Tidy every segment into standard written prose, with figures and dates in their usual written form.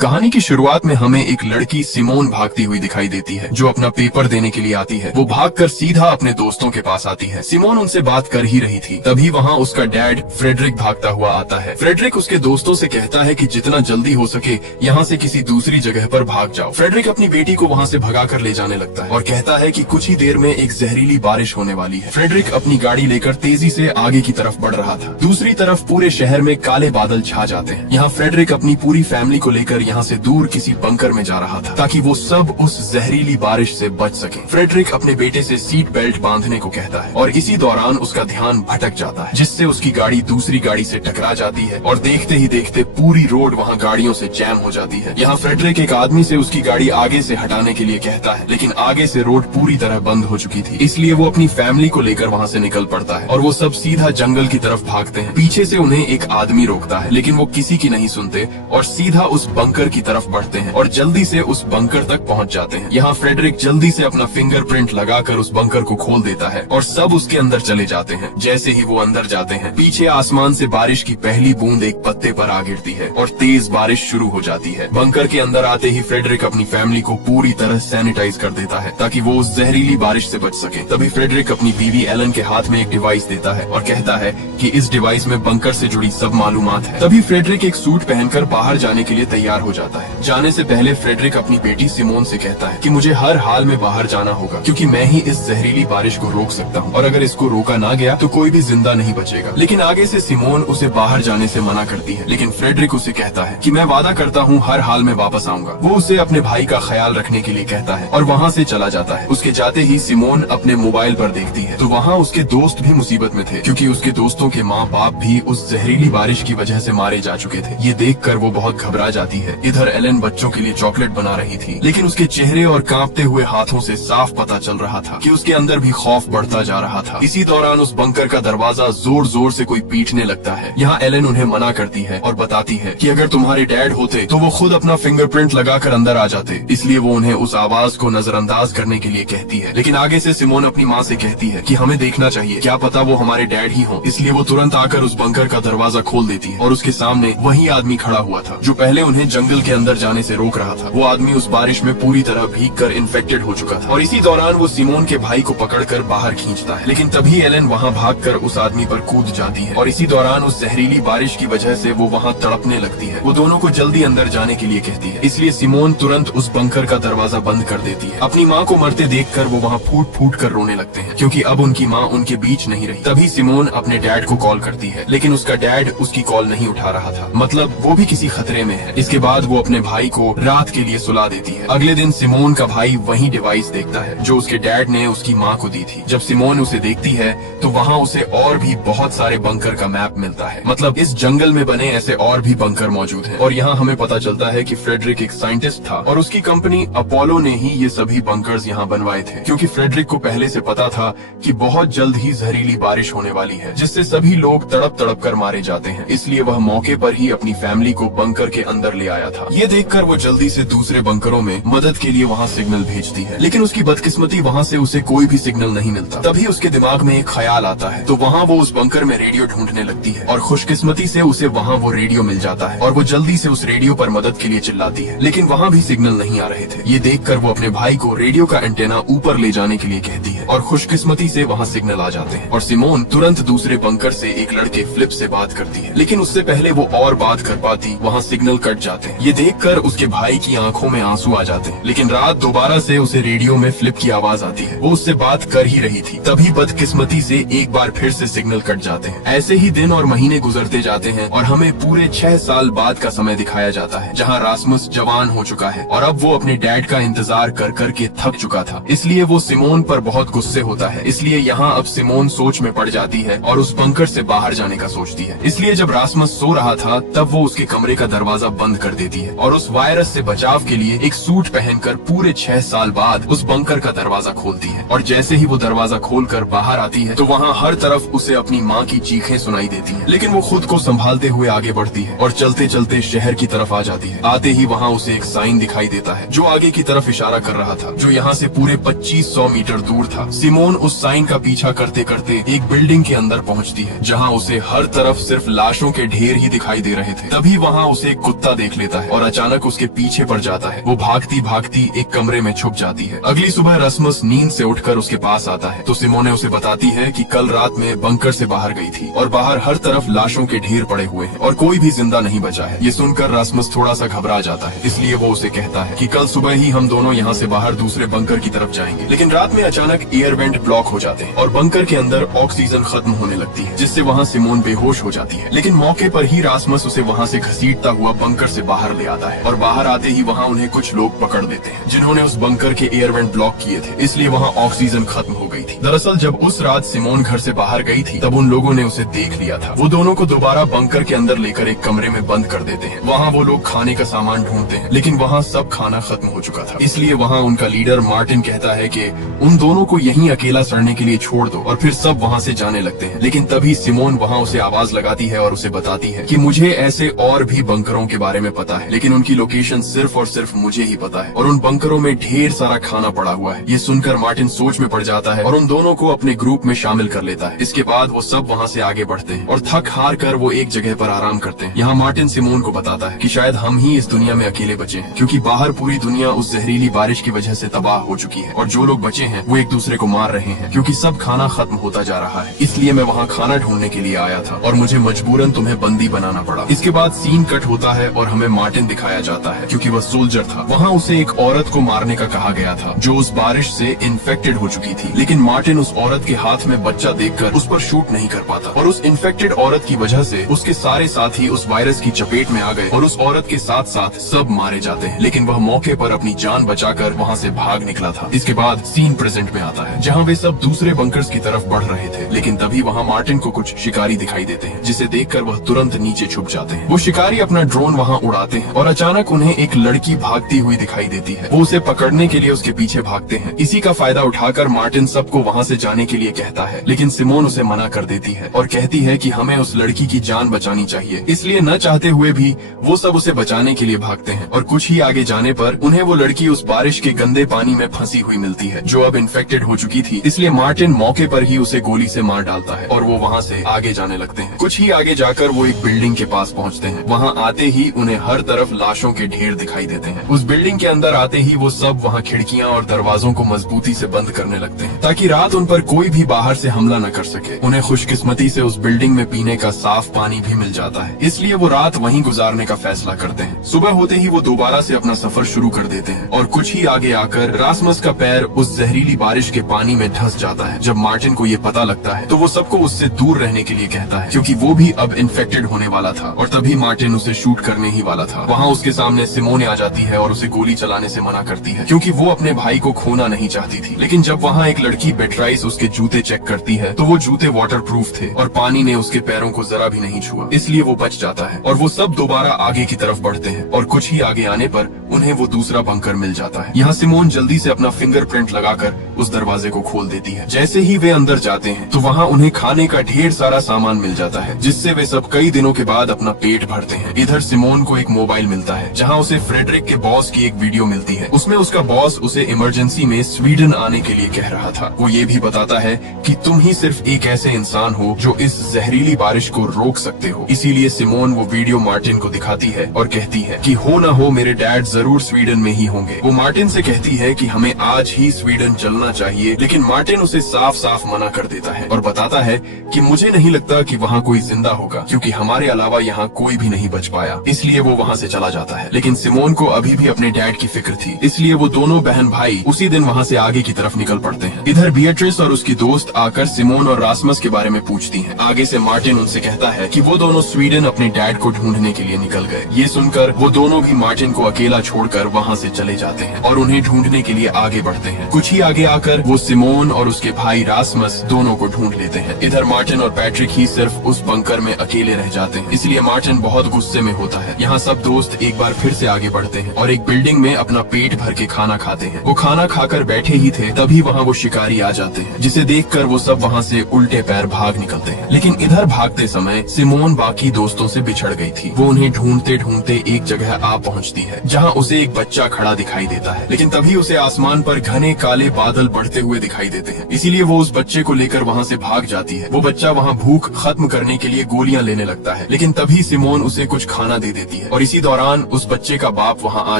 कहानी की शुरुआत में हमें एक लड़की सिमोन भागती हुई दिखाई देती है जो अपना पेपर देने के लिए आती है। वो भागकर सीधा अपने दोस्तों के पास आती है। सिमोन उनसे बात कर ही रही थी, तभी वहाँ उसका डैड फ्रेडरिक भागता हुआ आता है। फ्रेडरिक उसके दोस्तों से कहता है कि जितना जल्दी हो सके यहाँ से किसी दूसरी जगह पर भाग जाओ। फ्रेडरिक अपनी बेटी को वहाँ से भगा कर ले जाने लगता है और कहता है कि कुछ ही देर में एक जहरीली बारिश होने वाली है। फ्रेडरिक अपनी गाड़ी लेकर तेजी से आगे की तरफ बढ़ रहा था। दूसरी तरफ पूरे शहर में काले बादल छा जाते हैं। यहाँ फ्रेडरिक अपनी पूरी फैमिली को लेकर यहाँ से दूर किसी बंकर में जा रहा था ताकि वो सब उस जहरीली बारिश से बच सके। फ्रेडरिक अपने बेटे से सीट बेल्ट बांधने को कहता है और इसी दौरान उसका ध्यान भटक जाता है, जिससे उसकी गाड़ी दूसरी गाड़ी से टकरा जाती है और देखते ही देखते पूरी रोड वहाँ गाड़ियों से जैम हो जाती है। यहाँ फ्रेडरिक एक आदमी से उसकी गाड़ी आगे से हटाने के लिए कहता है, लेकिन आगे से रोड पूरी तरह बंद हो चुकी थी, इसलिए वो अपनी फैमिली को लेकर वहाँ से निकल पड़ता है और वो सब सीधा जंगल की तरफ भागते हैं। पीछे से उन्हें एक आदमी रोकता है, लेकिन वो किसी की नहीं सुनते और सीधा उस बंकर की तरफ बढ़ते हैं और जल्दी से उस बंकर तक पहुंच जाते हैं। यहाँ फ्रेडरिक जल्दी से अपना फिंगरप्रिंट लगाकर उस बंकर को खोल देता है और सब उसके अंदर चले जाते हैं। जैसे ही वो अंदर जाते हैं, पीछे आसमान से बारिश की पहली बूंद एक पत्ते पर आ गिरती है और तेज बारिश शुरू हो जाती है। बंकर के अंदर आते ही फ्रेडरिक अपनी फैमिली को पूरी तरह सैनिटाइज कर देता है ताकि वो उस जहरीली बारिश से बच सके। तभी फ्रेडरिक अपनी बीवी एलन के हाथ में एक डिवाइस देता है और कहता है कि इस डिवाइस में बंकर से जुड़ी सब मालूमात है। तभी फ्रेडरिक एक सूट पहनकर बाहर जाने के लिए तैयार हो जाता है। जाने से पहले फ्रेडरिक अपनी बेटी सिमोन से कहता है कि मुझे हर हाल में बाहर जाना होगा क्योंकि मैं ही इस जहरीली बारिश को रोक सकता हूँ और अगर इसको रोका ना गया तो कोई भी जिंदा नहीं बचेगा। लेकिन आगे से सिमोन उसे बाहर जाने से मना करती है, लेकिन फ्रेडरिक उसे कहता है कि मैं वादा करता हूँ हर हाल में वापस आऊंगा। वो उसे अपने भाई का ख्याल रखने के लिए कहता है और वहाँ से चला जाता है। उसके जाते ही सिमोन अपने मोबाइल पर देखती है तो वहाँ उसके दोस्त भी मुसीबत में थे क्योंकि उसके दोस्तों के माँ बाप भी उस जहरीली बारिश की वजह से मारे जा चुके थे। ये देखकर वो बहुत घबरा जाती है। इधर एलन बच्चों के लिए चॉकलेट बना रही थी, लेकिन उसके चेहरे और कांपते हुए हाथों से साफ पता चल रहा था कि उसके अंदर भी खौफ बढ़ता जा रहा था। इसी दौरान उस बंकर का दरवाजा जोर जोर से कोई पीटने लगता है। यहाँ एलन उन्हें मना करती है और बताती है कि अगर तुम्हारे डैड होते तो वो खुद अपना फिंगरप्रिंट लगाकर अंदर आ जाते, इसलिए वो उन्हें उस आवाज को नजरअंदाज करने के लिए कहती है। लेकिन आगे से सिमोन अपनी माँ से कहती है कि हमें देखना चाहिए, क्या पता वो हमारे डैड ही हो। इसलिए वो तुरंत आकर उस बंकर का दरवाजा खोल देती है और उसके सामने वही आदमी खड़ा हुआ था जो पहले उन्हें जंगल के अंदर जाने से रोक रहा था। वो आदमी उस बारिश में पूरी तरह भीगकर इन्फेक्टेड हो चुका था और इसी दौरान वो सिमोन के भाई को पकड़कर बाहर खींचता है। लेकिन तभी एलन वहाँ भागकर उस आदमी पर कूद जाती है और इसी दौरान उस जहरीली बारिश की वजह से वो वहाँ तड़पने लगती है। वो दोनों को जल्दी अंदर जाने के लिए कहती है, इसलिए सिमोन तुरंत उस बंकर का दरवाजा बंद कर देती है। अपनी माँ को मरते देखकर वो वहाँ फूट फूट कर रोने लगते हैं क्योंकि अब उनकी माँ उनके बीच नहीं रही। तभी सिमोन अपने डैड को कॉल करती है, लेकिन उसका डैड उसकी कॉल नहीं उठा रहा था, मतलब वो भी किसी खतरे में है। इसके बाद वो अपने भाई को रात के लिए सुला देती है। अगले दिन सिमोन का भाई वही डिवाइस देखता है जो उसके डैड ने उसकी माँ को दी थी। जब सिमोन उसे देखती है तो वहाँ उसे और भी बहुत सारे बंकर का मैप मिलता है, मतलब इस जंगल में बने ऐसे और भी बंकर मौजूद हैं। और यहाँ हमें पता चलता है कि फ्रेडरिक एक साइंटिस्ट था और उसकी कंपनी अपोलो ने ही ये सभी बंकर्स यहाँ बनवाए थे, क्योंकि फ्रेडरिक को पहले से पता था कि बहुत जल्द ही जहरीली बारिश होने वाली है जिससे सभी लोग तड़प तड़प कर मारे जाते हैं। इसलिए वह मौके पर ही अपनी फैमिली को बंकर के अंदर ले आया था। ये देखकर वो जल्दी से दूसरे बंकरों में मदद के लिए वहाँ सिग्नल भेजती है, लेकिन उसकी बदकिस्मती वहाँ से उसे कोई भी सिग्नल नहीं मिलता। तभी उसके दिमाग में एक ख्याल आता है, तो वहाँ वो उस बंकर में रेडियो ढूंढने लगती है और खुशकिस्मती से उसे वहाँ वो रेडियो मिल जाता है और वो जल्दी से उस रेडियो पर मदद के लिए चिल्लाती है, लेकिन वहाँ भी सिग्नल नहीं आ रहे थे। ये देखकर वो अपने भाई को रेडियो का एंटेना ऊपर ले जाने के लिए कहती है और खुशकिस्मती से वहाँ सिग्नल आ जाते हैं और सिमोन तुरंत दूसरे बंकर से एक लड़के फ्लिप से बात करती है, लेकिन उससे पहले वो और बात कर पाती वहाँ सिग्नल कट जाते हैं। ये देखकर उसके भाई की आंखों में आंसू आ जाते हैं, लेकिन रात दोबारा से उसे रेडियो में फ्लिप की आवाज आती है। वो उससे बात कर ही रही थी, तभी बदकिस्मती से एक बार फिर से सिग्नल कट जाते हैं। ऐसे ही दिन और महीने गुजरते जाते हैं और हमें पूरे 6 साल बाद का समय दिखाया जाता है, जहाँ रास्मस जवान हो चुका है और अब वो अपने डैड का इंतजार कर कर के थक चुका था। इसलिए वो सिमोन पर बहुत गुस्से होता है। इसलिए यहाँ अब सिमोन सोच में पड़ जाती है और उस बंकर से बाहर जाने का सोचती है। इसलिए जब रास्मस सो रहा था तब वो उसके कमरे का दरवाजा बंद कर देती है और उस वायरस से बचाव के लिए एक सूट पहनकर पूरे 6 साल बाद उस बंकर का दरवाजा खोलती है। और जैसे ही वो दरवाजा खोलकर बाहर आती है तो वहाँ हर तरफ उसे अपनी माँ की चीखें सुनाई देती हैं, लेकिन वो खुद को संभालते हुए आगे बढ़ती है और चलते चलते शहर की तरफ आ जाती है। आते ही वहाँ उसे एक साइन दिखाई देता है जो आगे की तरफ इशारा कर रहा था, जो यहाँ से पूरे 2500 मीटर दूर था। सिमोन उस साइन का पीछा करते करते एक बिल्डिंग के अंदर पहुँचती है जहाँ उसे हर तरफ सिर्फ लाशों के ढेर ही दिखाई दे रहे थे। तभी वहाँ उसे एक कुत्ता देख लेता लेता है और अचानक उसके पीछे पड़ जाता है। वो भागती भागती एक कमरे में छुप जाती है। अगली सुबह रस्मस नींद से उठकर उसके पास आता है तो सिमोने उसे बताती है कि कल रात में बंकर से बाहर गई थी और बाहर हर तरफ लाशों के ढेर पड़े हुए हैं और कोई भी जिंदा नहीं बचा है। ये सुनकर रस्मस थोड़ा सा घबरा जाता है, इसलिए वो उसे कहता है कि कल सुबह ही हम दोनों यहाँ से बाहर दूसरे बंकर की तरफ जाएंगे। लेकिन रात में अचानक एयर वेंट ब्लॉक हो जाते हैं और बंकर के अंदर ऑक्सीजन खत्म होने लगती है, जिससे वहाँ सिमोन बेहोश हो जाती है। लेकिन मौके पर ही रासमस उसे वहाँ से घसीटता हुआ बंकर से बाहर ले आता है और बाहर आते ही वहाँ उन्हें कुछ लोग पकड़ देते हैं जिन्होंने उस बंकर के एयर वेंट ब्लॉक किए थे, इसलिए वहाँ ऑक्सीजन खत्म हो गई थी। दरअसल जब उस रात सिमोन घर से बाहर गई थी तब उन लोगों ने उसे देख लिया था। वो दोनों को दोबारा बंकर के अंदर लेकर एक कमरे में बंद कर देते हैं। वहाँ वो लोग खाने का सामान ढूंढते हैं लेकिन वहाँ सब खाना खत्म हो चुका था, इसलिए वहाँ उनका लीडर मार्टिन कहता है कि उन दोनों को यहीं अकेला सड़ने के लिए छोड़ दो और फिर सब वहाँ से जाने लगते हैं। लेकिन तभी सिमोन वहाँ उसे आवाज लगाती है और उसे बताती है कि मुझे ऐसे और भी बंकरों के बारे में पता है, लेकिन उनकी लोकेशन सिर्फ और सिर्फ मुझे ही पता है और उन बंकरों में ढेर सारा खाना पड़ा हुआ है। ये सुनकर मार्टिन सोच में पड़ जाता है और उन दोनों को अपने ग्रुप में शामिल कर लेता है। इसके बाद वो सब वहाँ से आगे बढ़ते हैं और थक हार कर वो एक जगह पर आराम करते हैं। यहाँ मार्टिन सिमोन को बताता है कि शायद हम ही इस दुनिया में अकेले बचे हैं, क्योंकि बाहर पूरी दुनिया उस जहरीली बारिश की वजह से तबाह हो चुकी है और जो लोग बचे हैं वो एक दूसरे को मार रहे हैं क्योंकि सब खाना खत्म होता जा रहा है। इसलिए मैं वहाँ खाना ढूंढने के लिए आया था और मुझे मजबूरन तुम्हें बंदी बनाना पड़ा। इसके बाद सीन कट होता है और हमें मार्टिन दिखाया जाता है क्योंकि वह सोल्जर था। वहाँ उसे एक औरत को मारने का कहा गया था जो उस बारिश से इन्फेक्टेड हो चुकी थी, लेकिन मार्टिन उस औरत के हाथ में बच्चा देखकर उस पर शूट नहीं कर पाता और उस इन्फेक्टेड औरत की वजह से उसके सारे साथी उस वायरस की चपेट में आ गए और उस औरत के साथ साथ सब मारे जाते हैं। लेकिन वह मौके पर अपनी जान बचाकर वहाँ से भाग निकला था। इसके बाद सीन प्रेजेंट में आता है जहाँ वे सब दूसरे बंकर्स की तरफ बढ़ रहे थे, लेकिन तभी वहाँ मार्टिन को कुछ शिकारी दिखाई देते हैं जिसे देखकर वह तुरंत नीचे छुप जाते हैं। वो शिकारी अपना ड्रोन वहाँ उड़ाते हैं और अचानक उन्हें एक लड़की भागती हुई दिखाई देती है। वो उसे पकड़ने के लिए उसके पीछे भागते हैं। इसी का फायदा उठाकर मार्टिन सबको वहाँ से जाने के लिए कहता है, लेकिन सिमोन उसे मना कर देती है और कहती है कि हमें उस लड़की की जान बचानी चाहिए। इसलिए न चाहते हुए भी वो सब उसे बचाने के लिए भागते हैं और कुछ ही आगे जाने पर उन्हें वो लड़की उस बारिश के गंदे पानी में फंसी हुई मिलती है जो अब इन्फेक्टेड हो चुकी थी। इसलिए मार्टिन मौके पर ही उसे गोली से मार डालता है और वो वहाँ से आगे जाने लगते हैं। कुछ ही आगे जाकर वो एक बिल्डिंग के पास पहुँचते हैं। वहाँ आते ही उन्हें हर तरफ लाशों के ढेर दिखाई देते हैं। उस बिल्डिंग के अंदर आते ही वो सब वहाँ खिड़कियाँ और दरवाजों को मजबूती से बंद करने लगते हैं ताकि रात उन पर कोई भी बाहर से हमला न कर सके। उन्हें खुशकिस्मती से उस बिल्डिंग में पीने का साफ पानी भी मिल जाता है, इसलिए वो रात वहीं गुजारने का फैसला करते हैं। सुबह होते ही वो दोबारा से अपना सफर शुरू कर देते हैं और कुछ ही आगे आकर रासमस का पैर उस जहरीली बारिश के पानी में धंस जाता है। जब मार्टिन को ये पता लगता है तो वो सबको उससे दूर रहने के लिए कहता है क्योंकि वो भी अब इन्फेक्टेड होने वाला था और तभी मार्टिन उसे शूट करने ही वाला था। वहाँ उसके सामने सिमोने आ जाती है और उसे गोली चलाने से मना करती है क्योंकि वो अपने भाई को खोना नहीं चाहती थी। लेकिन जब वहाँ एक लड़की बेट्राइस उसके जूते चेक करती है तो वो जूते वाटरप्रूफ थे और पानी ने उसके पैरों को जरा भी नहीं छुआ, इसलिए वो बच जाता है और वो सब दोबारा आगे की तरफ बढ़ते हैं और कुछ ही आगे आने पर उन्हें वो दूसरा बंकर मिल जाता है। यहाँ सिमोन जल्दी से अपना फिंगरप्रिंट लगाकर उस दरवाजे को खोल देती है। जैसे ही वे अंदर जाते हैं तो वहाँ उन्हें खाने का ढेर सारा सामान मिल जाता है जिससे वे सब कई दिनों के बाद अपना पेट भरते हैं। इधर सिमोन को एक मोबाइल मिलता है जहाँ उसे फ्रेडरिक के बॉस की एक वीडियो मिलती है। उसमें उसका बॉस उसे इमरजेंसी में स्वीडन आने के लिए कह रहा था। वो ये भी बताता है कि तुम ही सिर्फ एक ऐसे इंसान हो जो इस जहरीली बारिश को रोक सकते हो। इसीलिए सिमोन वो वीडियो मार्टिन को दिखाती है और कहती है कि हो न हो मेरे डैड जरूर स्वीडन में ही होंगे। वो मार्टिन से कहती है कि हमें आज ही स्वीडन चलना चाहिए, लेकिन मार्टिन उसे साफ साफ मना कर देता है और बताता है कि मुझे नहीं लगता कि वहाँ कोई जिंदा होगा क्योंकि हमारे अलावा यहाँ कोई भी नहीं बच पाया। इसलिए वो वहाँ से चला जाता है। लेकिन सिमोन को अभी भी अपने डैड की फिक्र थी, इसलिए वो दोनों बहन भाई उसी दिन वहाँ से आगे की तरफ निकल पड़ते हैं। इधर बिएट्रिस और उसकी दोस्त आकर सिमोन और रासमस के बारे में पूछती हैं। आगे से मार्टिन उनसे कहता है कि वो दोनों स्वीडन अपने डैड को ढूंढने के लिए निकल गए। ये सुनकर वो दोनों भी मार्टिन को अकेला छोड़कर वहाँ से चले जाते हैं और उन्हें ढूंढने के लिए आगे बढ़ते हैं। कुछ ही आगे आकर वो सिमोन और उसके भाई रासमस दोनों को ढूंढ लेते हैं। इधर मार्टिन और पैट्रिक ही सिर्फ उस बंकर में अकेले रह जाते हैं, इसलिए मार्टिन बहुत गुस्से में होता है। यहाँ सब दोस्त एक बार फिर से आगे बढ़ते हैं और एक बिल्डिंग में अपना पेट भर के खाना खाते हैं। वो खाना खाकर बैठे ही थे तभी वहाँ वो शिकारी आ जाते हैं, जिसे देखकर वो सब वहाँ से उल्टे पैर भाग निकलते हैं। लेकिन इधर भागते समय सिमोन बाकी दोस्तों से बिछड़ गई थी। वो उन्हें ढूंढते ढूंढते एक जगह आ पहुँचती है जहाँ उसे एक बच्चा खड़ा दिखाई देता है, लेकिन तभी उसे आसमान पर घने काले बादल बढ़ते हुए दिखाई देते हैं। इसीलिए वो उस बच्चे को लेकर वहाँ से भाग जाती है। वो बच्चा वहाँ भूख खत्म करने के लिए गोलियां लेने लगता है, लेकिन तभी सिमोन उसे कुछ खाना दे देती है और इसी दौरान उस बच्चे का बाप वहाँ आ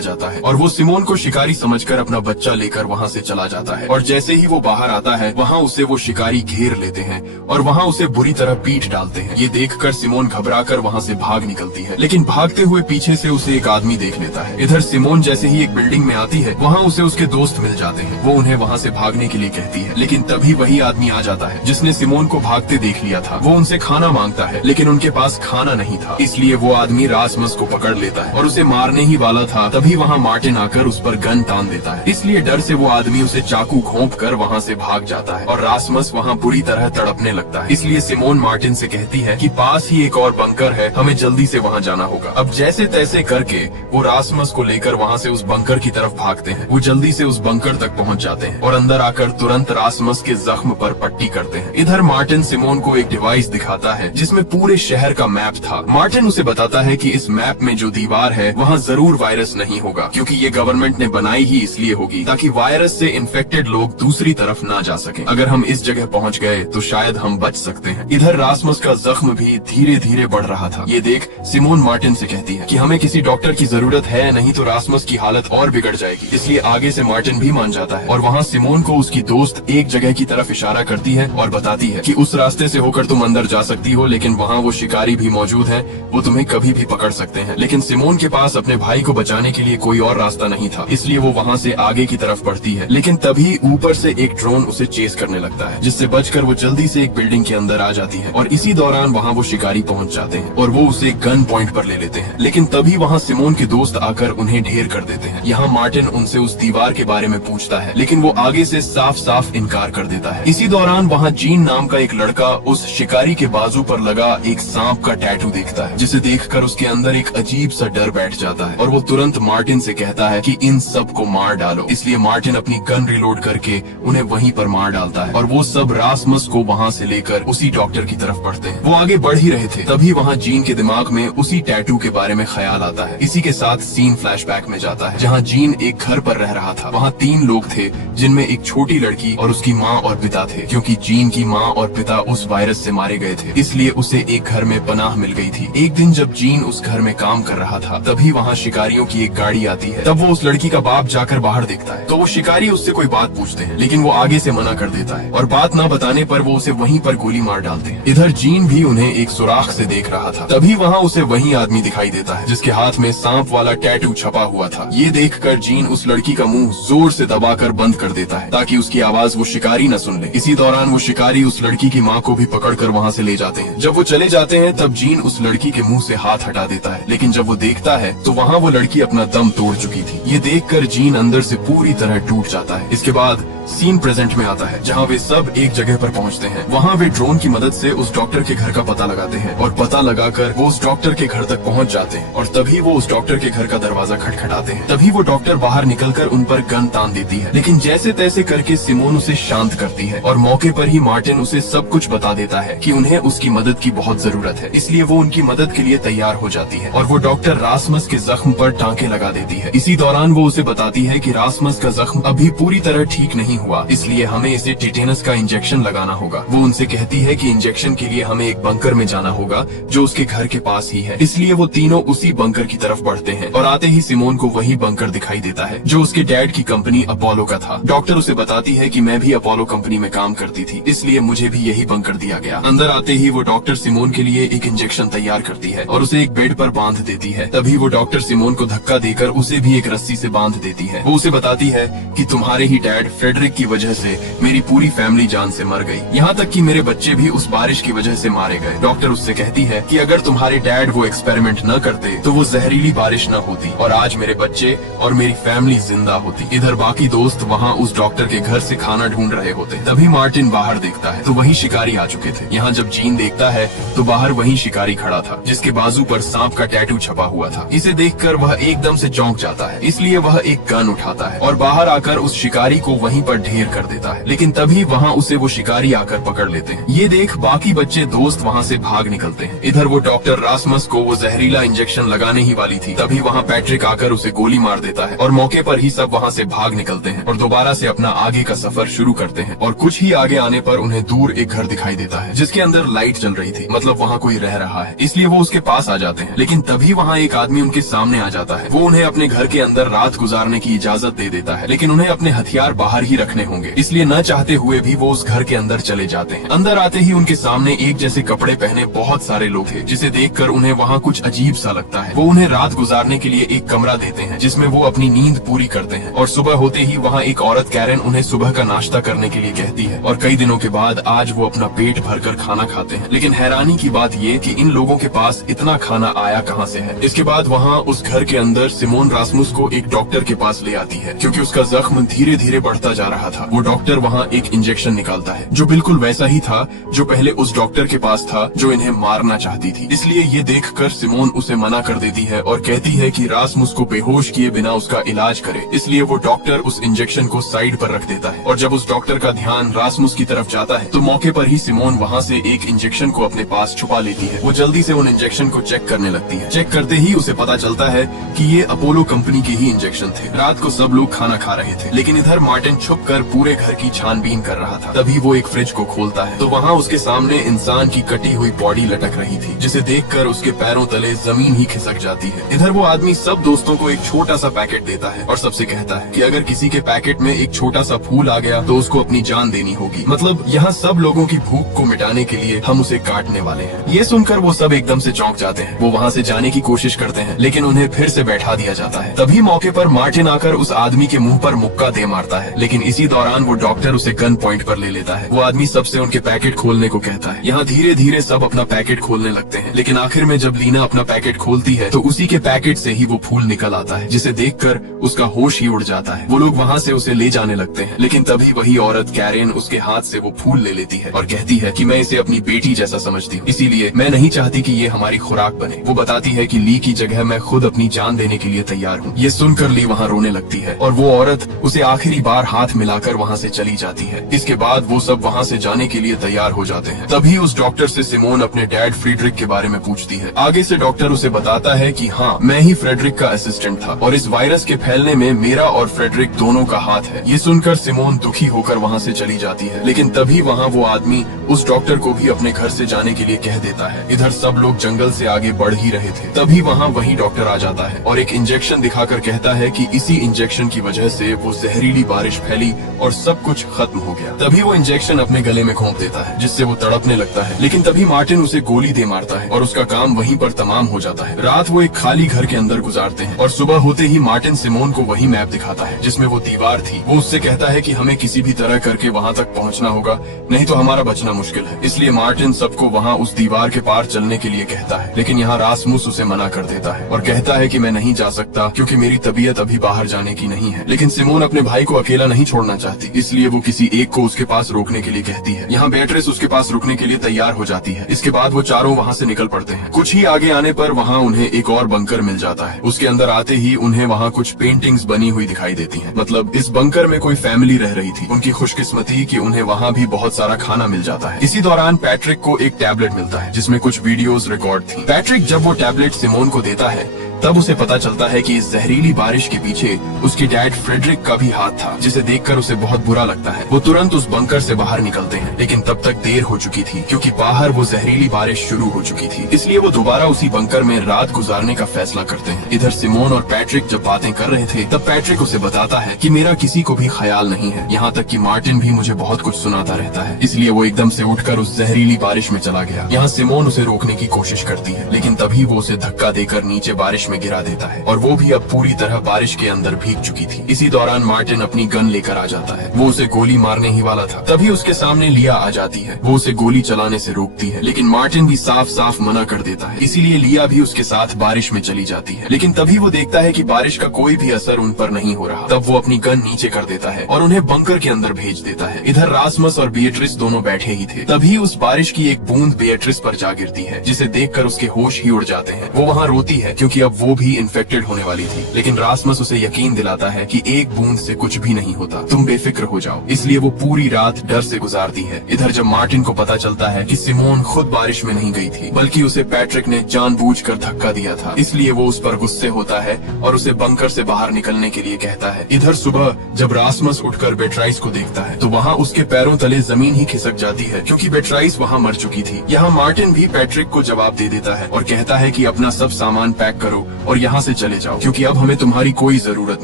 जाता है और वो सिमोन को शिकारी समझकर अपना बच्चा लेकर वहाँ से चला जाता है। और जैसे ही वो बाहर आता है वहाँ उसे वो शिकारी घेर लेते हैं और वहाँ उसे बुरी तरह पीट डालते हैं। ये देखकर सिमोन घबराकर वहाँ से भाग निकलती है, लेकिन भागते हुए पीछे से उसे एक आदमी देख लेता है। इधर सिमोन जैसे ही एक बिल्डिंग में आती है वहाँ उसे उसके दोस्त मिल जाते हैं। वो उन्हें वहाँ से भागने के लिए कहती है, लेकिन तभी वही आदमी आ जाता है जिसने सिमोन को भागते देख लिया था। वो उनसे खाना मांगता है, लेकिन उनके पास खाना नहीं था। इसलिए वो आदमी रासमस को पकड़ लेता है और उसे मारने ही वाला था। तभी वहाँ मार्टिन आकर उस पर गन तान देता है। इसलिए डर से वो आदमी उसे चाकू घोंप कर वहाँ से भाग जाता है और रासमस वहाँ बुरी तरह तड़पने लगता है। इसलिए सिमोन मार्टिन से कहती है कि पास ही एक और बंकर है, हमें जल्दी से वहाँ जाना होगा। अब जैसे तैसे करके वो रासमस को लेकर वहाँ से उस बंकर की तरफ भागते हैं। वो जल्दी से उस बंकर तक पहुँच जाते हैं और अंदर आकर तुरंत रासमस के जख्म पर पट्टी करते हैं। इधर मार्टिन सिमोन को एक डिवाइस दिखाता है जिसमें पूरे शहर का मैप था। मार्टिन उसे बताता है कि इस मैप में जो दीवार है वहाँ जरूर वायरस नहीं होगा, क्योंकि ये गवर्नमेंट ने बनाई ही इसलिए होगी ताकि वायरस से इन्फेक्टेड लोग दूसरी तरफ ना जा सके। अगर हम इस जगह पहुँच गए तो शायद हम बच सकते हैं। इधर रासमस का जख्म भी धीरे धीरे बढ़ रहा था। ये देख सिमोन मार्टिन से कहती है कि हमें किसी डॉक्टर की जरूरत है, नहीं तो रासमस की हालत और बिगड़ जाएगी। इसलिए आगे से मार्टिन भी मान जाता है और वहाँ सिमोन को उसकी दोस्त एक जगह की तरफ इशारा करती है और बताती है कि उस रास्ते से होकर तुम अंदर जा सकती हो, लेकिन वहाँ वो शिकारी भी मौजूद है, वो तुम्हें कभी भी पकड़ सकते हैं। लेकिन सिमोन के पास अपने भाई को बचाने के लिए कोई और रास्ता नहीं था, इसलिए वो वहाँ से आगे की तरफ बढ़ती है। लेकिन तभी ऊपर से एक ड्रोन उसे चेस करने लगता है, जिससे बचकर वो जल्दी से एक बिल्डिंग के अंदर आ जाती है और इसी दौरान वहाँ वो शिकारी पहुँच जाते हैं और वो उसे गन पॉइंट पर ले लेते हैं। लेकिन तभी वहाँ सिमोन के दोस्त आकर उन्हें ढेर कर देते हैं। यहाँ मार्टिन उनसे उस दीवार के बारे में पूछता है, लेकिन वो आगे से साफ साफ इनकार कर देता है। इसी दौरान वहाँ जीन नाम का एक लड़का उस शिकारी के बाजू पर लगा एक सांप का टैटू देखता है, जिसे देखकर उसके अंदर एक अजीब सा डर बैठ जाता है और वो तुरंत मार्टिन से कहता है कि इन सब को मार डालो। इसलिए मार्टिन अपनी गन रिलोड करके उन्हें वहीं पर मार डालता है और वो सब रासमस को वहाँ से लेकर उसी डॉक्टर की तरफ बढ़ते हैं। वो आगे बढ़ ही रहे थे, तभी वहाँ जीन के दिमाग में उसी टैटू के बारे में ख्याल आता है। इसी के साथ सीन फ्लैशबैक में जाता है, जहाँ जीन एक घर पर रह रहा था। वहाँ 3 लोग थे, जिनमें एक छोटी लड़की और उसकी माँ और पिता थे। क्योंकि जीन की माँ और पिता उस वायरस से मारे गए थे, इसलिए उसे एक घर में पनाह मिल गई थी। एक दिन जब जीन उस घर में काम कर रहा था, तभी वहाँ शिकारियों की एक गाड़ी आती है। तब वो उस लड़की का बाप जाकर बाहर देखता है, तो वो शिकारी उससे कोई बात पूछते हैं, लेकिन वो आगे से मना कर देता है और बात न बताने पर वो उसे वहीं पर गोली मार डालते हैं। इधर जीन भी उन्हें एक सुराख से देख रहा था। तभी वहाँ उसे वही आदमी दिखाई देता है जिसके हाथ में सांप वाला टैटू छपा हुआ था। ये देखकर जीन उस लड़की का मुंह जोर से दबाकर बंद कर देता है ताकि उसकी आवाज वो शिकारी न सुन ले। इसी दौरान वो शिकारी उस लड़की की माँ को भी पकड़कर वहाँ से ले जाते हैं। जब वो चले जाते हैं तब जीन उस लड़की के मुंह से हाथ हटा देता है, लेकिन जब वो देखता है तो वहाँ वो लड़की अपना दम तोड़ चुकी थी। ये देखकर जीन अंदर से पूरी तरह टूट जाता है। इसके बाद सीन प्रेजेंट में आता है, जहाँ वे सब एक जगह पर पहुँचते हैं। वहाँ वे ड्रोन की मदद से उस डॉक्टर के घर का पता लगाते हैं और पता लगाकर वो उस डॉक्टर के घर तक पहुँच जाते हैं और तभी वो उस डॉक्टर के घर का दरवाजा खटखटाते हैं। तभी वो डॉक्टर बाहर निकलकर उन पर गन तान देती है, लेकिन जैसे तैसे करके सिमोन उसे शांत करती है और मौके पर ही मार्टिन उसे सब कुछ बता देता है कि उन्हें उसकी मदद की बहुत जरूरत है। इसलिए वो उनकी मदद के लिए तैयार हो जाती है और वो डॉक्टर रासमस के जख्म पर टांके लगा देती है। इसी दौरान वो उसे बताती है कि रासमस का जख्म अभी पूरी तरह ठीक नहीं हुआ, इसलिए हमें इसे टिटेनस का इंजेक्शन लगाना होगा। वो उनसे कहती है कि इंजेक्शन के लिए हमें एक बंकर में जाना होगा जो उसके घर के पास ही है। इसलिए वो तीनों उसी बंकर की तरफ बढ़ते हैं और आते ही सिमोन को वही बंकर दिखाई देता है जो उसके डैड की कंपनी अपोलो का था। डॉक्टर उसे बताती है कि मैं भी अपोलो कंपनी में काम करती थी, इसलिए मुझे भी यही बंकर दिया गया। अंदर आते ही वो डॉक्टर सिमोन के लिए एक इंजेक्शन तैयार करती है और उसे एक बेड पर बांध देती है। तभी वो डॉक्टर सिमोन को धक्का देकर उसे भी एक रस्सी से बांध देती है। वो उसे बताती है कि तुम्हारे ही डैड फ्रेडरिक की वजह से मेरी पूरी फैमिली जान से मर गई, यहाँ तक कि मेरे बच्चे भी उस बारिश की वजह से मारे गए। डॉक्टर उससे कहती है कि अगर तुम्हारे डैड वो एक्सपेरिमेंट न करते तो वो जहरीली बारिश न होती और आज मेरे बच्चे और मेरी फैमिली जिंदा होती। इधर बाकी दोस्त वहाँ उस डॉक्टर के घर से खाना ढूंढ रहे होते। तभी मार्टिन बाहर देखता है तो वही शिकारी आ चुके थे। यहाँ जब जीन देखता है तो बाहर वही शिकारी खड़ा था जिसके बाजू पर सांप का टैटू छपा हुआ था। इसे देखकर वह एकदम से चौंक जाता है, इसलिए वह एक गन उठाता है और बाहर आकर उस शिकारी को वहीं पर ढेर कर देता है, लेकिन तभी वहाँ उसे वो शिकारी आकर पकड़ लेते हैं। ये देख बाकी बच्चे दोस्त वहाँ से भाग निकलते हैं। इधर वो डॉक्टर रासमस को वो जहरीला इंजेक्शन लगाने ही वाली थी, तभी वहाँ पैट्रिक आकर उसे गोली मार देता है और मौके पर ही सब वहाँ से भाग निकलते हैं और दोबारा से अपना आगे का सफर शुरू करते हैं। और कुछ ही आगे आने पर उन्हें दूर एक घर दिखाई देता है जिसके अंदर लाइट जल रही थी, मतलब वहाँ कोई रह रहा है, इसलिए वो उसके पास आ जाते हैं। लेकिन तभी वहाँ एक आदमी उनके सामने आ जाता है। वो उन्हें अपने घर के अंदर रात गुजारने की इजाजत दे देता है, लेकिन उन्हें अपने हथियार बाहर ही रखने होंगे, इसलिए न चाहते हुए भी वो उस घर के अंदर चले जाते हैं। अंदर आते ही उनके सामने एक जैसे कपड़े पहने बहुत सारे लोग थे, जिसे देखकर उन्हें वहाँ कुछ अजीब सा लगता है। वो उन्हें रात गुजारने के लिए एक कमरा देते हैं जिसमें वो अपनी नींद पूरी करते हैं। और सुबह होते ही वहाँ एक औरत कैरन उन्हें सुबह का नाश्ता करने के लिए कहती है और कई दिनों के बाद आज वो अपना पेट भरकर खाना खाते हैं। लेकिन हैरानी की बात ये कि इन लोगों के पास इतना खाना आया कहाँ से है। इसके बाद वहाँ उस घर के अंदर सिमोन रासमुस को एक डॉक्टर के पास ले आती है क्योंकि उसका जख्म धीरे धीरे बढ़ता जा रहा था। वो डॉक्टर वहाँ एक इंजेक्शन निकालता है जो बिल्कुल वैसा ही था जो पहले उस डॉक्टर के पास था जो इन्हें मारना चाहती थी। इसलिए ये देखकर सिमोन उसे मना कर देती है और कहती है कि रासमुस को बेहोश किए बिना उसका इलाज करे। इसलिए वो डॉक्टर उस इंजेक्शन को साइड पर रख देता है और जब उस डॉक्टर का ध्यान रासमुस की तरफ जाता है तो मौके पर ही सिमोन वहाँ से एक इंजेक्शन को अपने पास छुपा लेती है। वो जल्दी से उन इंजेक्शन को चेक करने लगती है। चेक करते ही उसे पता चलता है कि ये अपोलो कंपनी के ही इंजेक्शन थे। रात को सब लोग खाना खा रहे थे, लेकिन इधर मार्टिन छुपकर पूरे घर की छानबीन कर रहा था। तभी वो एक फ्रिज को खोलता है तो वहाँ उसके सामने इंसान की कटी हुई बॉडी लटक रही थी, जिसे देखकर उसके पैरों तले जमीन ही खिसक जाती है। इधर वो आदमी सब दोस्तों को एक छोटा सा पैकेट देता है और सबसे कहता है कि अगर किसी के पैकेट में एक छोटा सा फूल आ गया तो उसको अपनी जान देनी होगी, मतलब यहाँ सब लोगों की भूख को मिटाने के लिए हम उसे काटने वाले हैं। ये सुनकर वो सब एकदम से चौंक जाते हैं। वो वहाँ से जाने की कोशिश करते हैं लेकिन उन्हें फिर से बैठा दिया जाता है। तभी मौके पर मार्टिन आकर उस आदमी के मुंह पर मुक्का दे मारता है, लेकिन इसी दौरान वो डॉक्टर उसे गन पॉइंट पर ले लेता है। वो आदमी सबसे उनके पैकेट खोलने को कहता है। यहाँ धीरे धीरे सब अपना पैकेट खोलने लगते हैं, लेकिन आखिर में जब लीना अपना पैकेट खोलती है तो उसी के पैकेट से ही वो फूल निकल आता है, जिसे देखकर उसका होश ही उड़ जाता है। वो लोग वहाँ से उसे ले जाने लगते हैं, लेकिन तभी वही औरत कैरेन उसके हाथ से वो फूल ले लेती है और कहती है कि मैं इसे अपनी बेटी जैसा समझती हूँ, इसीलिए मैं नहीं चाहती कि ये हमारी खुराक बने। वो बताती है कि ली की जगह मैं खुद अपनी जान देने के लिए तैयार हूँ। ये सुनकर ली वहाँ रोने लगती है और वो औरत उसे आखिरी बार हाथ मिलाकर वहाँ से चली जाती है। इसके बाद वो सब वहाँ से जाने के लिए तैयार हो जाते हैं। तभी उस डॉक्टर से सिमोन अपने डैड फ्रेडरिक के बारे में पूछती है। आगे से डॉक्टर उसे बताता है कि हाँ, मैं ही फ्रेडरिक का असिस्टेंट था और इस वायरस के फैलने में मेरा और फ्रेडरिक दोनों का हाथ है। ये सुनकर सिमोन दुखी होकर वहाँ से चली जाती है, लेकिन तभी वहाँ वो आदमी उस डॉक्टर को भी अपने घर से जाने के लिए कह देता है। इधर सब लोग जंगल से आगे बढ़ ही रहे थे, तभी वहाँ वही डॉक्टर आ जाता है और एक इंजेक्शन दिखाकर कहता है कि इसी इंजेक्शन की वजह से वो जहरीली बारिश फैली और सब कुछ खत्म हो गया। तभी वो इंजेक्शन अपने गले में घोंप देता है, जिससे वो तड़पने लगता है, लेकिन तभी मार्टिन उसे गोली दे मारता है और उसका काम वहीं पर तमाम हो जाता है। रात वो एक खाली घर के अंदर गुजारते हैं और सुबह होते ही मार्टिन सिमोन को वही मैप दिखाता है जिसमें वो दीवार थी। वो उससे कहता है कि हमें किसी भी तरह करके वहाँ तक पहुँचना होगा, नहीं तो हमारा बचना मुश्किल है। इसलिए मार्टिन सबको वहाँ उस दीवार के पार चलने के लिए कहता है, लेकिन यहाँ रासमुस उसे मना कर देता है और कहता है कि मैं नहीं जा सकता क्योंकि मेरी तबीयत अभी बाहर जाने की नहीं है। लेकिन सिमोन अपने भाई को अकेला नहीं छोड़ना चाहती, इसलिए वो किसी एक को उसके पास रोकने के लिए कहती है। यहाँ बेट्रिस उसके पास रुकने के लिए तैयार हो जाती है। इसके बाद वो चारों वहाँ से निकल पड़ते हैं। कुछ ही आगे आने पर वहाँ उन्हें एक और बंकर मिल जाता है। उसके अंदर आते ही उन्हें वहाँ कुछ पेंटिंग्स बनी हुई दिखाई देती हैं। मतलब इस बंकर में कोई फैमिली रह रही थी। उनकी खुशकिस्मती कि उन्हें वहाँ भी बहुत सारा खाना मिल जाता है। इसी दौरान पैट्रिक को एक टैबलेट मिलता है जिसमें कुछ वीडियोस रिकॉर्ड थी। पैट्रिक जब वो टैबलेट सिमोन को देता है तब उसे पता चलता है कि इस जहरीली बारिश के पीछे उसके डैड फ्रेडरिक का भी हाथ था, जिसे देखकर उसे बहुत बुरा लगता है। वो तुरंत उस बंकर से बाहर निकलते हैं, लेकिन तब तक देर हो चुकी थी क्योंकि बाहर वो जहरीली बारिश शुरू हो चुकी थी। इसलिए वो दोबारा उसी बंकर में रात गुजारने का फैसला करते हैं। इधर सिमोन और पैट्रिक जब बातें कर रहे थे तब पैट्रिक उसे बताता है कि मेरा किसी को भी ख्याल नहीं है, यहाँ तक कि मार्टिन भी मुझे बहुत कुछ सुनाता रहता है। इसलिए वो एकदम से उठकर उस जहरीली बारिश में चला गया। यहाँ सिमोन उसे रोकने की कोशिश करती है, लेकिन तभी वो उसे धक्का देकर नीचे बारिश में गिरा देता है और वो भी अब पूरी तरह बारिश के अंदर भीग चुकी थी। इसी दौरान मार्टिन अपनी गन लेकर आ जाता है। वो उसे गोली मारने ही वाला था, तभी उसके सामने लिया आ जाती है। वो उसे गोली चलाने से रोकती है, लेकिन मार्टिन भी साफ साफ मना कर देता है। इसीलिए लिया भी उसके साथ बारिश में चली जाती है, लेकिन तभी वो देखता है कि बारिश का कोई भी असर उन पर नहीं हो रहा। तब वो अपनी गन नीचे कर देता है और उन्हें बंकर के अंदर भेज देता है। इधर रासमस और बिएट्रिस दोनों बैठे ही थे। तभी उस बारिश की एक बूंद बिएट्रिस पर जा गिरती है, जिसे देखकर उसके होश ही उड़ जाते हैं। वो वहाँ रोती है क्योंकि अब वो भी इन्फेक्टेड होने वाली थी। लेकिन रासमस उसे यकीन दिलाता है कि एक बूंद से कुछ भी नहीं होता, तुम बेफिक्र हो जाओ। इसलिए वो पूरी रात डर से गुजारती है। इधर जब मार्टिन को पता चलता है कि सिमोन खुद बारिश में नहीं गई थी, बल्कि उसे पैट्रिक ने जानबूझकर धक्का दिया था, इसलिए वो उस पर गुस्से होता है और उसे बंकर से बाहर निकलने के लिए कहता है। इधर सुबह जब रासमस उठकर बेट्राइस को देखता है तो वहाँ उसके पैरों तले जमीन ही खिसक जाती है, क्योंकि बेट्राइस वहाँ मर चुकी थी। यहाँ मार्टिन भी पैट्रिक को जवाब दे देता है और कहता है कि अपना सब सामान पैक करो और यहाँ से चले जाओ, क्योंकि अब हमें तुम्हारी कोई जरूरत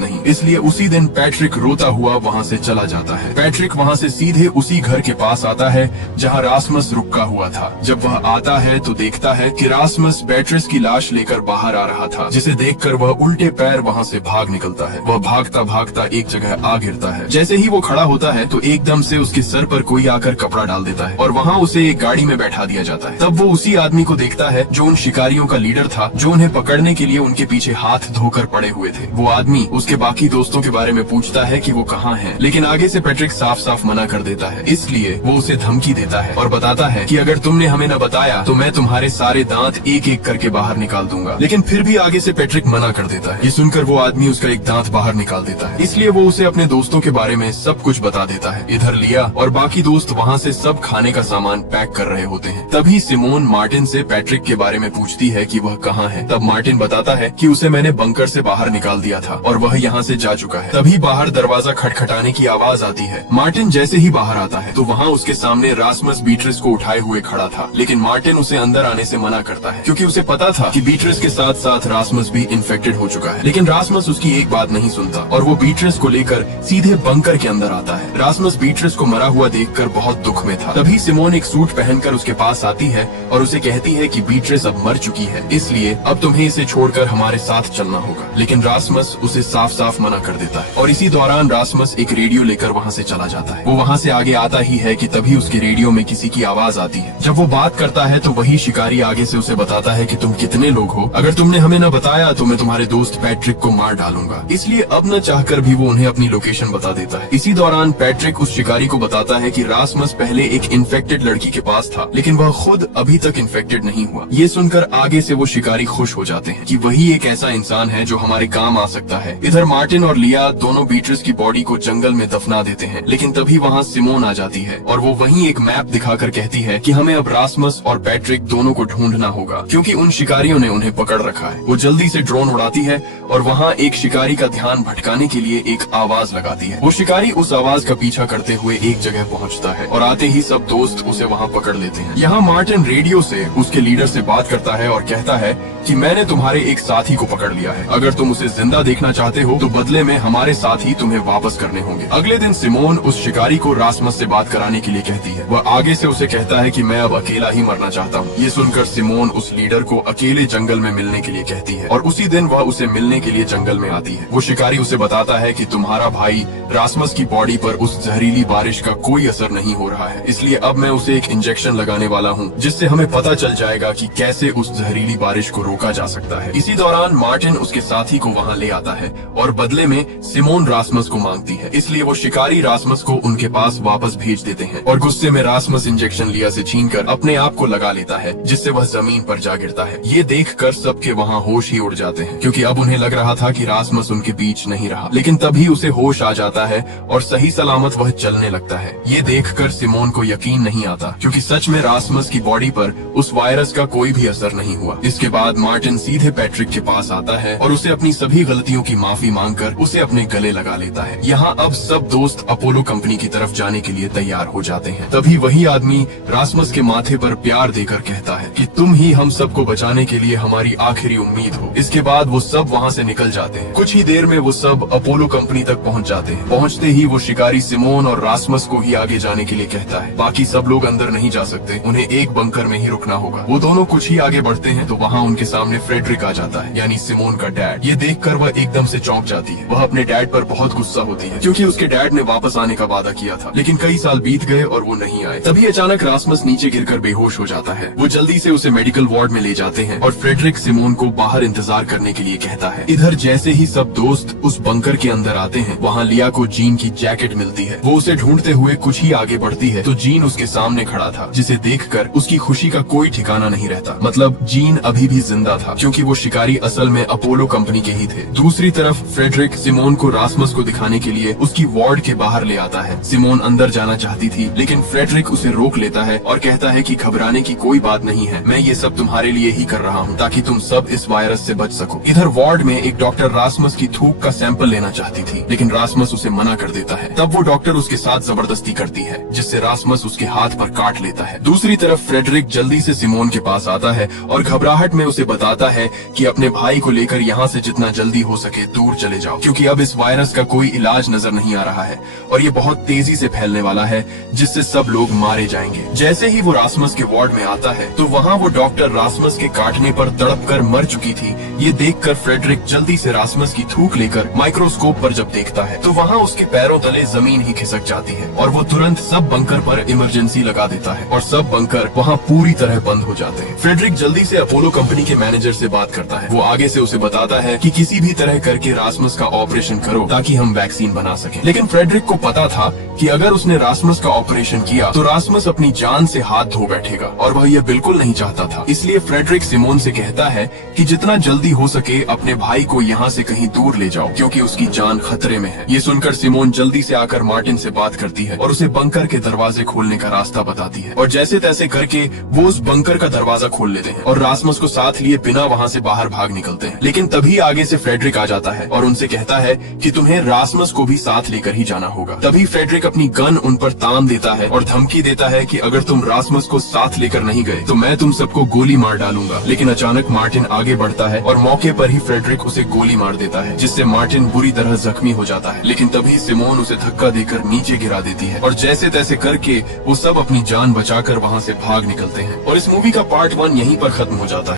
नहीं। इसलिए उसी दिन पैट्रिक रोता हुआ वहाँ से चला जाता है। पैट्रिक वहाँ से सीधे उसी घर के पास आता है जहाँ रासमस रुका हुआ था। जब वह आता है तो देखता है कि रासमस बेट्रिस की लाश लेकर बाहर आ रहा था, जिसे देखकर वह उल्टे पैर वहाँ से भाग निकलता है। वह भागता भागता एक जगह आ गिरता है। जैसे ही वो खड़ा होता है तो एकदम से उसके सर पर कोई आकर कपड़ा डाल देता है और वहाँ उसे एक गाड़ी में बैठा दिया जाता है। तब वो उसी आदमी को देखता है जो उन शिकारियों का लीडर था, जो उन्हें पकड़ने के लिए उनके पीछे हाथ धोकर पड़े हुए थे। वो आदमी उसके बाकी दोस्तों के बारे में पूछता है कि वो कहाँ है, लेकिन आगे से पैट्रिक साफ साफ मना कर देता है। इसलिए वो उसे धमकी देता है और बताता है कि अगर तुमने हमें न बताया तो मैं तुम्हारे सारे दांत एक एक करके बाहर निकाल दूंगा। लेकिन फिर भी आगे से पैट्रिक मना कर देता है। ये सुनकर वो आदमी उसका एक दांत बाहर निकाल देता है। इसलिए वो उसे अपने दोस्तों के बारे में सब कुछ बता देता है। इधर लिया और बाकी दोस्त वहाँ से सब खाने का सामान पैक कर रहे होते हैं। तभी सिमोन मार्टिन से पैट्रिक के बारे में पूछती है कि वह कहाँ है। तब मार्टिन बताता है कि उसे मैंने बंकर से बाहर निकाल दिया था और वह यहाँ से जा चुका है। तभी बाहर दरवाजा खटखटाने की आवाज आती है। मार्टिन जैसे ही बाहर आता है तो वहाँ उसके सामने रासमस बीट्रिस को उठाए हुए खड़ा था, लेकिन मार्टिन उसे अंदर आने से मना करता है, क्योंकि उसे पता था कि बीट्रिस के साथ साथ रासमस भी इन्फेक्टेड हो चुका है। लेकिन रासमस उसकी एक बात नहीं सुनता और वो बीट्रिस को लेकर सीधे बंकर के अंदर आता है। रासमस बीट्रिस को मरा हुआ देखकर बहुत दुख में था। तभी सिमोन एक सूट पहनकर उसके पास आती है और उसे कहती है कि बीट्रिस अब मर चुकी है, इसलिए अब तुम्हें इसे छोड़कर हमारे साथ चलना होगा। लेकिन रासमस उसे साफ साफ मना कर देता है और इसी दौरान रासमस एक रेडियो लेकर वहाँ से चला जाता है। वो वहाँ से आगे आता ही है कि तभी उसके रेडियो में किसी की आवाज आती है। जब वो बात करता है तो वही शिकारी आगे से उसे बताता है कि तुम कितने लोग हो, अगर तुमने हमें न बताया तो मैं तुम्हारे दोस्त पैट्रिक को मार डालूंगा। इसलिए अब न चाहकर भी वो उन्हें अपनी लोकेशन बता देता है। इसी दौरान पैट्रिक उस शिकारी को बताता है कि रासमस पहले एक इन्फेक्टेड लड़की के पास था, लेकिन वह खुद अभी तक इन्फेक्टेड नहीं हुआ। ये सुनकर आगे से वो शिकारी खुश हो जाते हैं कि वही एक ऐसा इंसान है जो हमारे काम आ सकता है। इधर मार्टिन और लिया दोनों बीट्रिस की बॉडी को जंगल में दफना देते हैं, लेकिन तभी वहाँ सिमोन आ जाती है और वो वहीं एक मैप दिखाकर कहती है कि हमें अब रासमस और पैट्रिक दोनों को ढूंढना होगा, क्योंकि उन शिकारियों ने उन्हें पकड़ रखा है। वो जल्दी से ड्रोन उड़ाती है और वहाँ एक शिकारी का ध्यान भटकाने के लिए एक आवाज लगाती है। वो शिकारी उस आवाज का पीछा करते हुए एक जगह पहुँचता है और आते ही सब दोस्त उसे वहाँ पकड़ लेते हैं। यहाँ मार्टिन रेडियो से उसके लीडर से बात करता है और कहता है कि मैंने तुम्हारे एक साथी को पकड़ लिया है, अगर तुम उसे जिंदा देखना चाहते हो तो बदले में हमारे साथी तुम्हें वापस करने होंगे। अगले दिन सिमोन उस शिकारी को रासमस से बात कराने के लिए कहती है। वह आगे से उसे कहता है कि मैं अब अकेला ही मरना चाहता हूँ। ये सुनकर सिमोन उस लीडर को अकेले जंगल में मिलने के लिए कहती है और उसी दिन वह उसे मिलने के लिए जंगल में आती है। वो शिकारी उसे बताता है कि तुम्हारा भाई रासमस की बॉडी पर उस जहरीली बारिश का कोई असर नहीं हो रहा है, इसलिए अब मैं उसे एक इंजेक्शन लगाने वाला हूँ, जिससे हमें पता चल जाएगा कि कैसे उस जहरीली बारिश को रोका जा सकता है। इसी दौरान मार्टिन उसके साथी को वहाँ ले आता है और बदले में सिमोन रासमस को मांगती है, इसलिए वो शिकारी रासमस को उनके पास वापस भेज देते हैं और गुस्से में रासमस इंजेक्शन लिया से छीनकर अपने आप को लगा लेता है, जिससे वह जमीन पर जा गिरता है। ये देखकर सबके वहाँ होश ही उड़ जाते हैं, क्योंकि अब उन्हें लग रहा था कि रासमस उनके बीच नहीं रहा। लेकिन तभी उसे होश आ जाता है और सही सलामत वह चलने लगता है। ये देखकर सिमोन को यकीन नहीं आता, क्योंकि सच में रासमस की बॉडी पर उस वायरस का कोई भी असर नहीं हुआ। इसके बाद मार्टिन सीधे पैट्रिक के पास आता है और उसे अपनी सभी गलतियों की माफी मांगकर उसे अपने गले लगा लेता है। यहाँ अब सब दोस्त अपोलो कंपनी की तरफ जाने के लिए तैयार हो जाते हैं। तभी वही आदमी रासमस के माथे पर प्यार देकर कहता है कि तुम ही हम सबको बचाने के लिए हमारी आखिरी उम्मीद हो। इसके बाद वो सब वहाँ से निकल जाते हैं। कुछ ही देर में वो सब अपोलो कंपनी तक पहुँच जाते हैं। पहुँचते ही वो शिकारी सिमोन और रासमस को ही आगे जाने के लिए कहता है। बाकी सब लोग अंदर नहीं जा सकते, उन्हें एक बंकर में ही रुकना होगा। वो दोनों कुछ ही आगे बढ़ते हैं तो वहाँ उनके सामने फ्रेडरिक आ जाता है, यानी सिमोन का डैड। ये देखकर वह एकदम से चौंक जाती है। वह अपने डैड पर बहुत गुस्सा होती है, क्योंकि उसके डैड ने वापस आने का वादा किया था, लेकिन कई साल बीत गए और वो नहीं आए। तभी अचानक रासमस नीचे गिरकर बेहोश हो जाता है। वो जल्दी से उसे मेडिकल वार्ड में ले जाते हैं और फ्रेडरिक सिमोन को बाहर इंतजार करने के लिए कहता है। इधर जैसे ही सब दोस्त उस बंकर के अंदर आते हैं, वहाँ लिया को जीन की जैकेट मिलती है। वो उसे ढूंढते हुए कुछ ही आगे बढ़ती है तो जीन उसके सामने खड़ा था, जिसे देखकर उसकी खुशी का कोई ठिकाना नहीं रहता। मतलब जीन अभी भी जिंदा था, क्योंकि वो शिकारी असल में अपोलो कंपनी के ही थे। दूसरी तरफ फ्रेडरिक सिमोन को रासमस को दिखाने के लिए उसकी वार्ड के बाहर ले आता है। सिमोन अंदर जाना चाहती थी, लेकिन फ्रेडरिक उसे रोक लेता है और कहता है कि घबराने की कोई बात नहीं है, मैं ये सब तुम्हारे लिए ही कर रहा हूँ ताकि तुम सब इस वायरस से बच सको। इधर वार्ड में एक डॉक्टर रासमस की थूक का सैंपल लेना चाहती थी, लेकिन रासमस उसे मना कर देता है। तब वो डॉक्टर उसके साथ जबरदस्ती करती है, जिससे रासमस उसके हाथ पर काट लेता है। दूसरी तरफ फ्रेडरिक जल्दी से सिमोन के पास आता है और घबराहट में उसे बताता है कि अपने भाई को लेकर यहाँ से जितना जल्दी हो सके दूर चले जाओ, क्योंकि अब इस वायरस का कोई इलाज नजर नहीं आ रहा है और ये बहुत तेजी से फैलने वाला है, जिससे सब लोग मारे जाएंगे। जैसे ही वो रासमस के वार्ड में आता है तो वहाँ वो डॉक्टर रासमस के काटने पर तड़प कर मर चुकी थी। ये देखकर फ्रेडरिक जल्दी से रासमस की थूक लेकर माइक्रोस्कोप पर जब देखता है तो वहाँ उसके पैरों तले जमीन ही खिसक जाती है और वो तुरंत सब बंकर पर इमरजेंसी लगा देता है और सब बंकर वहाँ पूरी तरह बंद हो जाते हैं। फ्रेडरिक जल्दी से अपोलो कंपनी के मैनेजर से बात करता है। वो आगे से उसे बताता है कि किसी भी तरह करके रासमस का ऑपरेशन करो ताकि हम वैक्सीन बना सकें। लेकिन फ्रेडरिक को पता था कि अगर उसने रासमस का ऑपरेशन किया तो रासमस अपनी जान से हाथ धो बैठेगा और वह यह बिल्कुल नहीं चाहता था। इसलिए फ्रेडरिक सिमोन से कहता है कि जितना जल्दी हो सके अपने भाई को यहाँ से कहीं दूर ले जाओ, क्योंकि उसकी जान खतरे में है। ये सुनकर सिमोन जल्दी से आकर मार्टिन से बात करती है और उसे बंकर के दरवाजे खोलने का रास्ता बताती है और जैसे तैसे करके वो उस बंकर का दरवाजा खोल लेते हैं और रासमस को साथ लिए बिना वहाँ से बाहर भाग निकलते हैं। लेकिन तभी आगे से फ्रेडरिक आ जाता है और उनसे कहता है कि तुम्हें रासमस को भी साथ लेकर ही जाना होगा। तभी फ्रेडरिक अपनी गन उन पर तान देता है और धमकी देता है कि अगर तुम रासमस को साथ लेकर नहीं गए तो मैं तुम सबको गोली मार डालूंगा। लेकिन अचानक मार्टिन आगे बढ़ता है और मौके पर ही फ्रेडरिक उसे गोली मार देता है, जिससे मार्टिन बुरी तरह जख्मी हो जाता है। लेकिन तभी सिमोन उसे धक्का देकर नीचे गिरा देती है और जैसे तैसे करके वो सब अपनी जान बचाकर वहाँ से भाग निकलते हैं। और इस मूवी का पार्ट 1 यहीं पर खत्म हो जाता है।